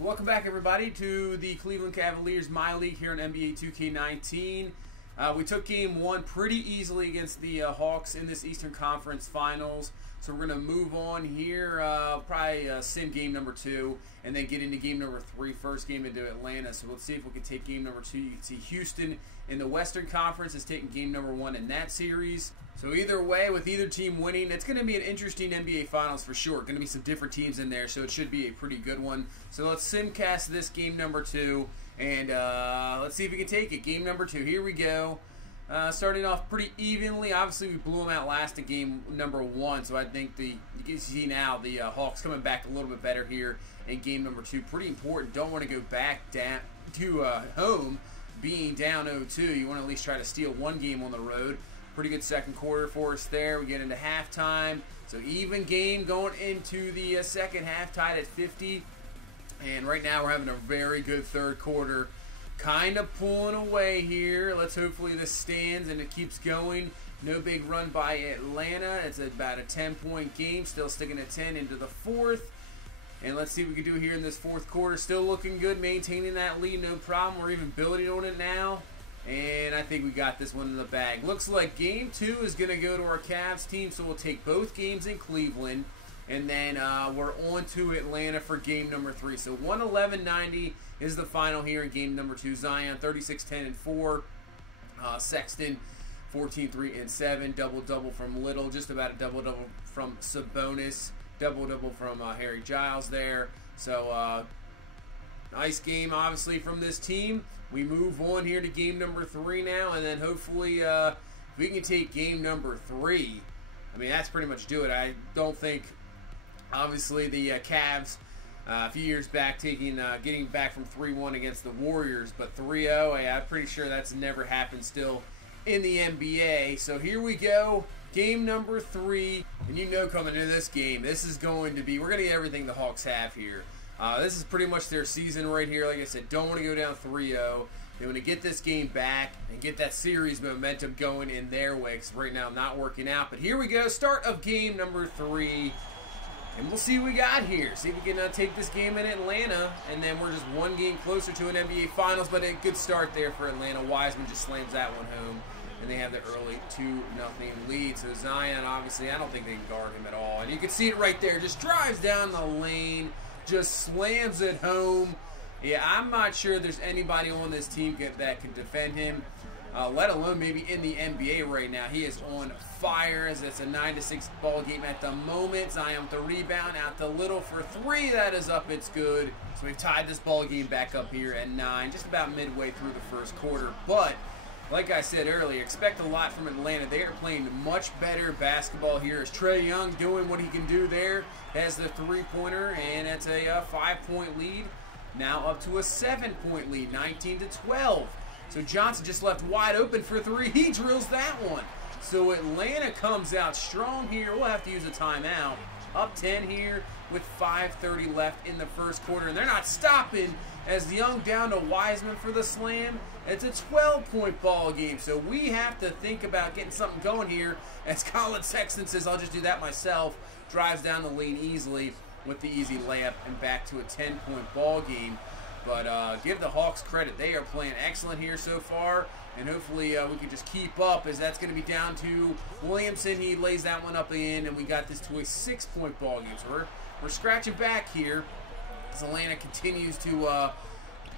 So welcome back, everybody, to the Cleveland Cavaliers MyLeague here on NBA 2K19. We took game one pretty easily against the Hawks in this Eastern Conference Finals. So we're going to move on here, probably sim game number two, and then get into game number three, first game into Atlanta. So let's see if we can take game number two. You can see Houston in the Western Conference is taking game number one in that series. So either way, with either team winning, it's going to be an interesting NBA Finals for sure. Going to be some different teams in there, so it should be a pretty good one. So let's simcast this game number two, and let's see if we can take it. Game number two, here we go. Starting off pretty evenly. Obviously, we blew them out last in game number one, so I think you can see now the Hawks coming back a little bit better here in game number two. Pretty important. Don't want to go back down to home being down 0-2. You want to at least try to steal one game on the road. Pretty good second quarter for us there. We get into halftime. So even game going into the second half, tied at 50. And right now we're having a very good third quarter. Kind of pulling away here. Let's hopefully this stands and it keeps going. No big run by Atlanta. It's about a 10-point game. Still sticking at 10 into the fourth. And let's see what we can do here in this fourth quarter. Still looking good, maintaining that lead, no problem. We're even building on it now. And I think we got this one in the bag. Looks like game two is going to go to our Cavs team, so we'll take both games in Cleveland. And then we're on to Atlanta for game number three. So 111-90 is the final here in game number two. Zion 36-10-4. Sexton 14-3-7. Double-double from Little. Just about a double-double from Sabonis. Double-double from Harry Giles there. So nice game, obviously, from this team. We move on here to game number three now, and then hopefully if we can take game number three, I mean, that's pretty much do it. I don't think, obviously, the Cavs a few years back getting back from 3-1 against the Warriors, but 3-0, I'm pretty sure that's never happened still in the NBA. So here we go, game number three, and you know coming into this game, this is going to be, we're going to get everything the Hawks have here. This is pretty much their season right here. Like I said, don't want to go down 3-0. They want to get this game back and get that series momentum going in their way, because right now not working out. But here we go, start of game number three. And we'll see what we got here. See if we can take this game in Atlanta. And then we're just one game closer to an NBA Finals. But a good start there for Atlanta. Wiseman just slams that one home. And they have the early 2-0 lead. So Zion, obviously, I don't think they can guard him at all. And you can see it right there. Just drives down the lane. Just slams it home. Yeah, I'm not sure there's anybody on this team that can defend him, let alone maybe in the NBA right now. He is on fire as it's a 9-6 ball game at the moment. Zion with the rebound, out to Little for three. That is up. It's good. So we've tied this ball game back up here at 9, just about midway through the first quarter. But like I said earlier, expect a lot from Atlanta. They are playing much better basketball here. As Trae Young doing what he can do there, has the three-pointer, and it's a 5-point lead. Now up to a 7-point lead, 19-12. So Johnson just left wide open for three. He drills that one. So Atlanta comes out strong here. We'll have to use a timeout. Up 10 here with 5:30 left in the first quarter. And they're not stopping as Young down to Wiseman for the slam. It's a 12-point ball game. So we have to think about getting something going here. As Colin Sexton says, I'll just do that myself. Drives down the lane easily with the easy layup and back to a 10-point ball game. But give the Hawks credit. They are playing excellent here so far. And hopefully we can just keep up, as that's going to be down to Williamson. He lays that one up in, and we got this to a 6-point ball game. So we're scratching back here as Atlanta continues to,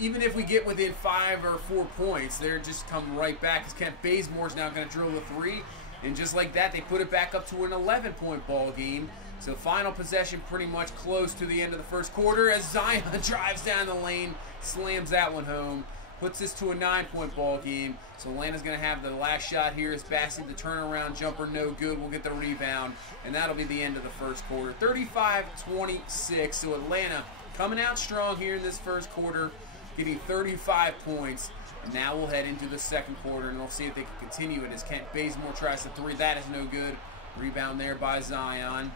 even if we get within 5 or 4 points, they're just come right back, because Kent Bazemore's now going to drill the three. And just like that, they put it back up to an 11-point ball game. So final possession pretty much close to the end of the first quarter as Zion drives down the lane, slams that one home, puts this to a 9-point ball game. So Atlanta's going to have the last shot here as Bassey, the turnaround jumper, no good. We'll get the rebound, and that'll be the end of the first quarter. 35-26, so Atlanta coming out strong here in this first quarter, getting 35 points. And now we'll head into the second quarter, and we'll see if they can continue it as Kent Bazemore tries the three. That is no good. Rebound there by Zion.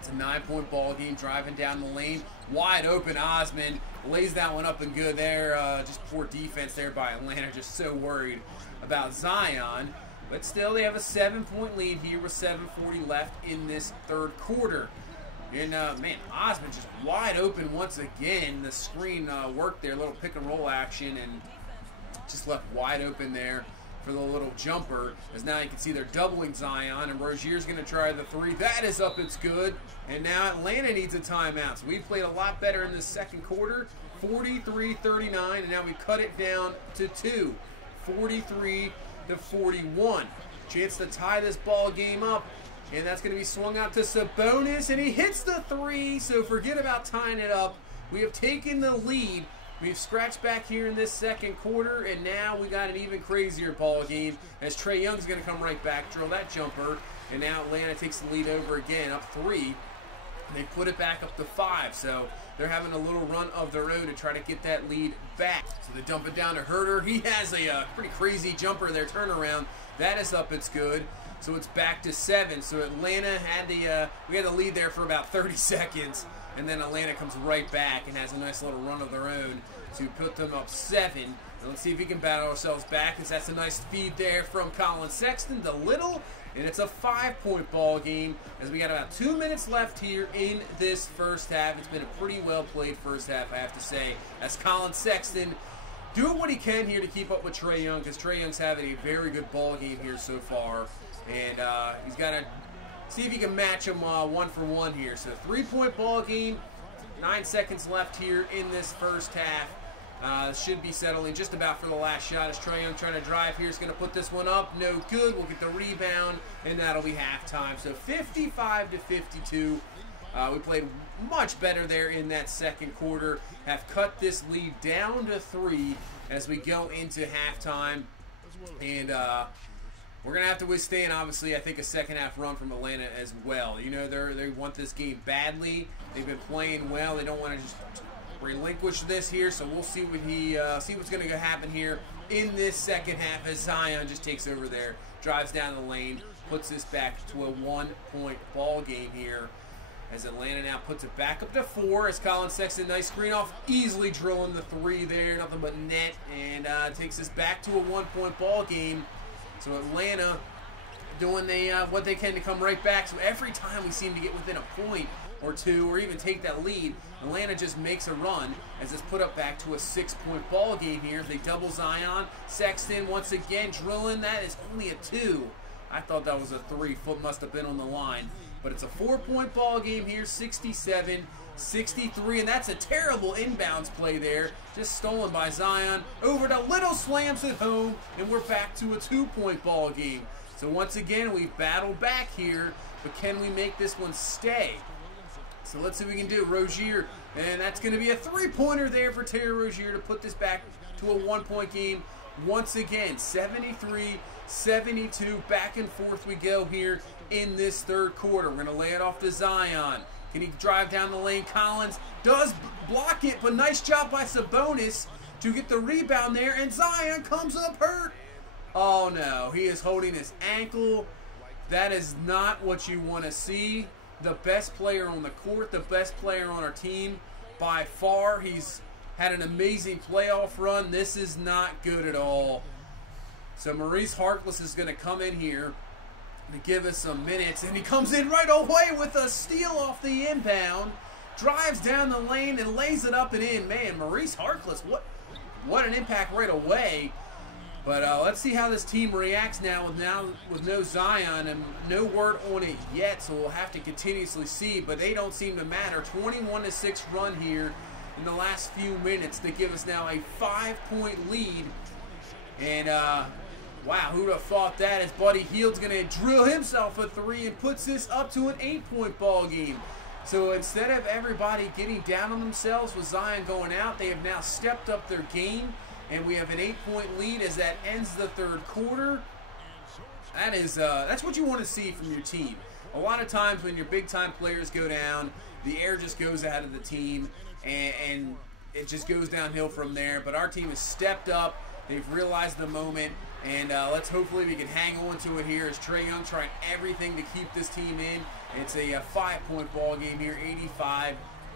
It's a 9-point ball game, driving down the lane. Wide open, Osman lays that one up and good there. Just poor defense there by Atlanta. Just so worried about Zion. But still, they have a 7-point lead here with 7:40 left in this third quarter. And, man, Osmond just wide open once again. The screen worked there, little pick and roll action, and just left wide open there for the little jumper. As now you can see they're doubling Zion, and Rozier's going to try the three. That is up, it's good. And now Atlanta needs a timeout. So we played a lot better in the second quarter, 43-39, and now we cut it down to 2, 43-41. Chance to tie this ball game up. And that's going to be swung out to Sabonis, and he hits the three, so forget about tying it up. We have taken the lead. We've scratched back here in this second quarter, and now we got an even crazier ball game as Trae Young's going to come right back, drill that jumper, and now Atlanta takes the lead over again, up 3. And they put it back up to 5, so they're having a little run of their own to try to get that lead back. So they dump it down to Herter. He has a pretty crazy jumper there, turnaround. That is up, it's good. So it's back to 7. So Atlanta had we had the lead there for about 30 seconds, and then Atlanta comes right back and has a nice little run of their own to put them up 7. And let's see if we can battle ourselves back, because that's a nice feed there from Colin Sexton to Little, and it's a 5-point ball game as we got about 2 minutes left here in this first half. It's been a pretty well played first half, I have to say, as Colin Sexton doing what he can here to keep up with Trae Young, because Trae Young's having a very good ball game here so far. And he's got to see if he can match him 1-for-1 here. So 3-point ball game, 9 seconds left here in this first half. Should be settling just about for the last shot as Trae Young trying to drive here. Is going to put this one up. No good. We'll get the rebound, and that'll be halftime. So 55-52. We played much better there in that second quarter. Have cut this lead down to 3 as we go into halftime. And we're going to have to withstand, obviously, I think a second-half run from Atlanta as well. You know, they want this game badly. They've been playing well. They don't want to just relinquish this here, so we'll see what see what's going to happen here in this second half as Zion just takes over there, drives down the lane, puts this back to a 1-point ball game here as Atlanta now puts it back up to 4 as Colin Sexton, nice screen off, easily drilling the 3 there, nothing but net, and takes us back to a 1-point ball game. So Atlanta doing what they can to come right back. So every time we seem to get within a point or 2 or even take that lead, Atlanta just makes a run as it's put up back to a 6-point ball game here. They double Zion. Sexton once again drilling. That is only a 2. I thought that was a 3. Foot must have been on the line. But it's a 4-point ball game here, 67-63, and that's a terrible inbounds play there. Just stolen by Zion. Over to Little, slams it home, and we're back to a 2-point ball game. So once again, we've battled back here, but can we make this one stay? So let's see what we can do. Rozier, and that's going to be a 3-pointer there for Terry Rozier to put this back to a 1-point game. Once again, 73-72, back and forth we go here in this third quarter. We're going to lay it off to Zion. Can he drive down the lane? Collins does block it, but nice job by Sabonis to get the rebound there, and Zion comes up hurt. Oh no, he is holding his ankle. That is not what you want to see. The best player on the court, the best player on our team by far. He's had an amazing playoff run. This is not good at all. So Maurice Harkless is going to come in here to give us some minutes, and he comes in right away with a steal off the inbound, drives down the lane and lays it up and in. Man, Maurice Harkless, what an impact right away. But let's see how this team reacts now with no Zion and no word on it yet, so we'll have to continuously see, but they don't seem to matter. 21-6 run here in the last few minutes to give us now a 5-point lead. And wow, who'd have thought that, as Buddy Hield's going to drill himself a 3 and puts this up to an 8-point ball game. So instead of everybody getting down on themselves with Zion going out, they have now stepped up their game, and we have an 8-point lead as that ends the third quarter. That's what you want to see from your team. A lot of times when your big-time players go down, the air just goes out of the team, and it just goes downhill from there. But our team has stepped up. They've realized the moment, and let's hopefully we can hang on to it here as Trae Young trying everything to keep this team in. It's a 5-point ball game here,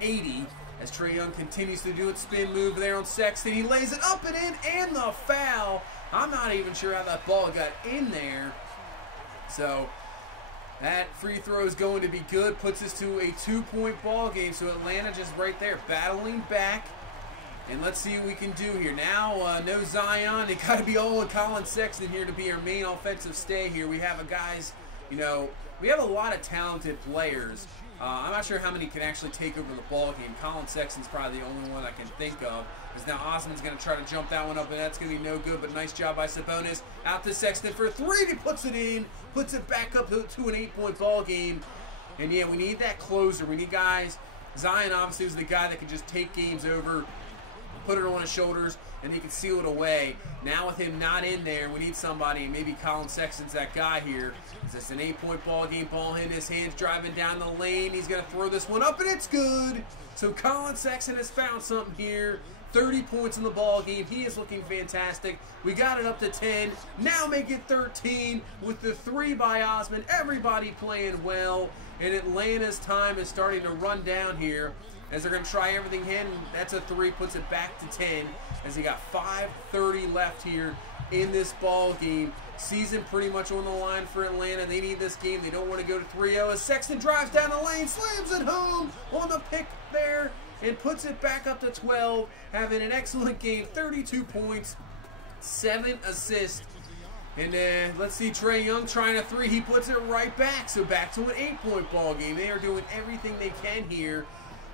85-80, as Trae Young continues to do its spin move there on Sexton. He lays it up and in, and the foul. I'm not even sure how that ball got in there. So That free throw is going to be good. Puts us to a 2-point ball game. So Atlanta just right there battling back. And let's see what we can do here. Now, no Zion. It got to be all in Colin Sexton here to be our main offensive stay here. We have we have a lot of talented players. I'm not sure how many can actually take over the ball game. Colin Sexton's probably the only one I can think of. Because now Osman's going to try to jump that one up, and that's going to be no good. But nice job by Sabonis. Out to Sexton for 3. He puts it in. Puts it back up to an 8-point ball game. And yeah, we need that closer. We need guys. Zion obviously is the guy that can just take games over, put it on his shoulders, and he can seal it away. Now with him not in there, we need somebody, and maybe Colin Sexton's that guy here. Is this an 8-point ball game? Ball in his hands, driving down the lane. He's going to throw this one up, and it's good. So Colin Sexton has found something here. 30 points in the ball game. He is looking fantastic. We got it up to 10. Now make it 13 with the 3 by Osman. Everybody playing well. And Atlanta's time is starting to run down here as they're going to try everything in. That's a 3, puts it back to 10 as they got 5:30 left here in this ball game. Season pretty much on the line for Atlanta. They need this game. They don't want to go to 3-0 as Sexton drives down the lane, slams it home on the pick there, and puts it back up to 12, having an excellent game. 32 points, 7 assists. And let's see, Trae Young trying a 3. He puts it right back. So back to an 8-point ball game. They are doing everything they can here.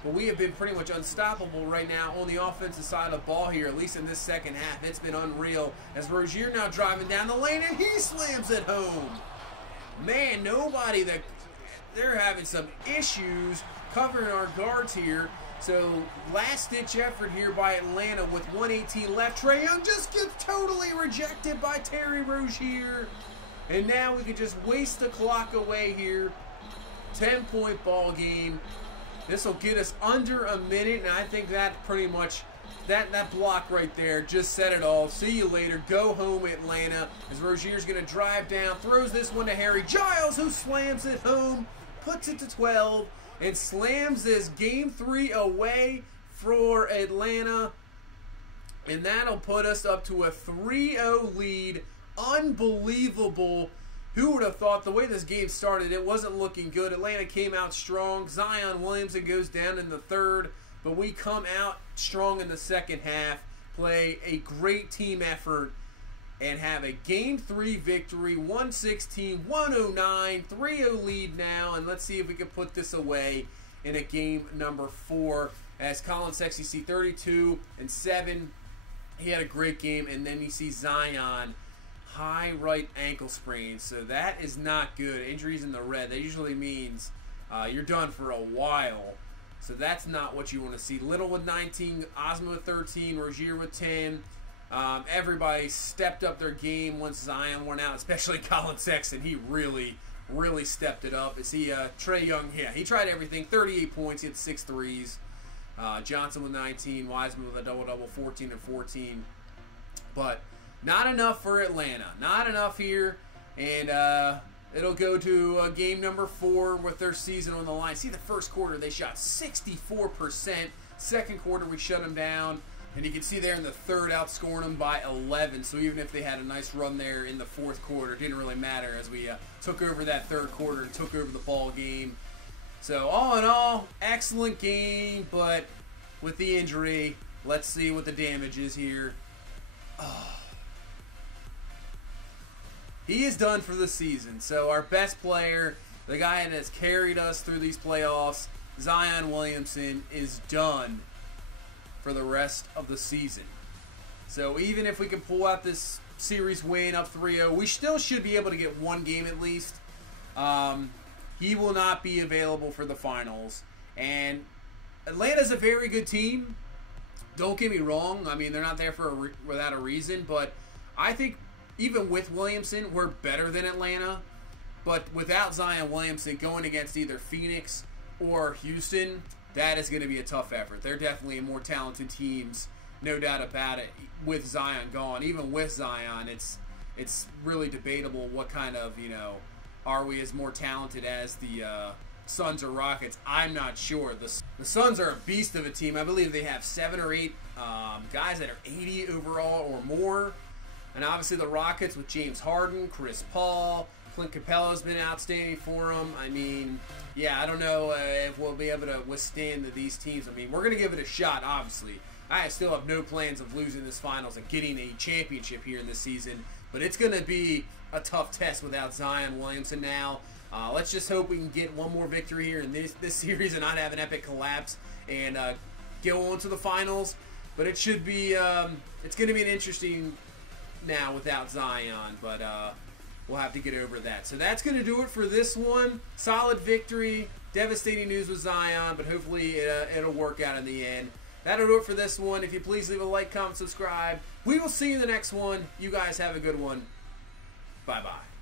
But we have been pretty much unstoppable right now on the offensive side of the ball here, at least in this second half. It's been unreal. As Rozier now driving down the lane, and he slams it home. Man, they're having some issues covering our guards here. So last-ditch effort here by Atlanta with 1:18 left. Trae Young just gets totally rejected by Terry Rozier. And now we can just waste the clock away here. 10-point ball game. This will get us under a minute, and I think that pretty much, that block right there just said it all. See you later. Go home, Atlanta. As Rozier's going to drive down, throws this one to Harry Giles, who slams it home, puts it to 12, and slams this Game 3 away for Atlanta. And that'll put us up to a 3-0 lead. Unbelievable. Who would have thought the way this game started, it wasn't looking good. Atlanta came out strong. Zion Williamson goes down in the third, but we come out strong in the second half, play a great team effort, and have a Game 3 victory, 116-109, 3-0 lead now, and let's see if we can put this away in a game number 4. As Colin Sexton, see 32 and 7. He had a great game, and then you see Zion, high right ankle sprain, so that is not good. Injuries in the red, that usually means you're done for a while, so that's not what you want to see. Little with 19, Osman with 13, Rozier with 10. Everybody stepped up their game once Zion went out, especially Colin Sexton. He really stepped it up. See, Trae Young, yeah, he tried everything. 38 points, he had 6 threes. Johnson with 19, Wiseman with a double-double, 14 and 14. But not enough for Atlanta. Not enough here. And it'll go to game number 4 with their season on the line. See, the first quarter, they shot 64%. Second quarter, we shut them down. And you can see there in the third, outscoring them by 11. So even if they had a nice run there in the fourth quarter, it didn't really matter as we took over that third quarter and took over the ball game. So all in all, excellent game. But with the injury, let's see what the damage is here. Oh. He is done for the season. So our best player, the guy that has carried us through these playoffs, Zion Williamson, is done for the rest of the season. So even if we can pull out this series win up 3-0, we still should be able to get one game at least. He will not be available for the finals. And Atlanta's a very good team. Don't get me wrong. I mean, they're not there for without a reason. But I think even with Williamson, we're better than Atlanta. But without Zion Williamson, going against either Phoenix or Houston, that is going to be a tough effort. They're definitely more talented teams, no doubt about it, with Zion gone. Even with Zion, it's really debatable what kind of, are we as more talented as the Suns or Rockets? I'm not sure. The Suns are a beast of a team. I believe they have 7 or 8 guys that are 80 overall or more. And obviously the Rockets with James Harden, Chris Paul, Clint Capella's been outstanding for them. I mean, yeah, I don't know if we'll be able to withstand these teams. I mean, we're going to give it a shot, obviously. I still have no plans of losing this finals and getting a championship here in this season, but it's going to be a tough test without Zion Williamson now. Let's just hope we can get one more victory here in this series and not have an epic collapse and go on to the finals. But it should be, it's going to be an interesting now without Zion, but we'll have to get over that. So that's going to do it for this one. Solid victory, devastating news with Zion, but hopefully it'll work out in the end. That'll do it for this one. If you please leave a like, comment, subscribe. We will see you in the next one. You guys have a good one. Bye-bye.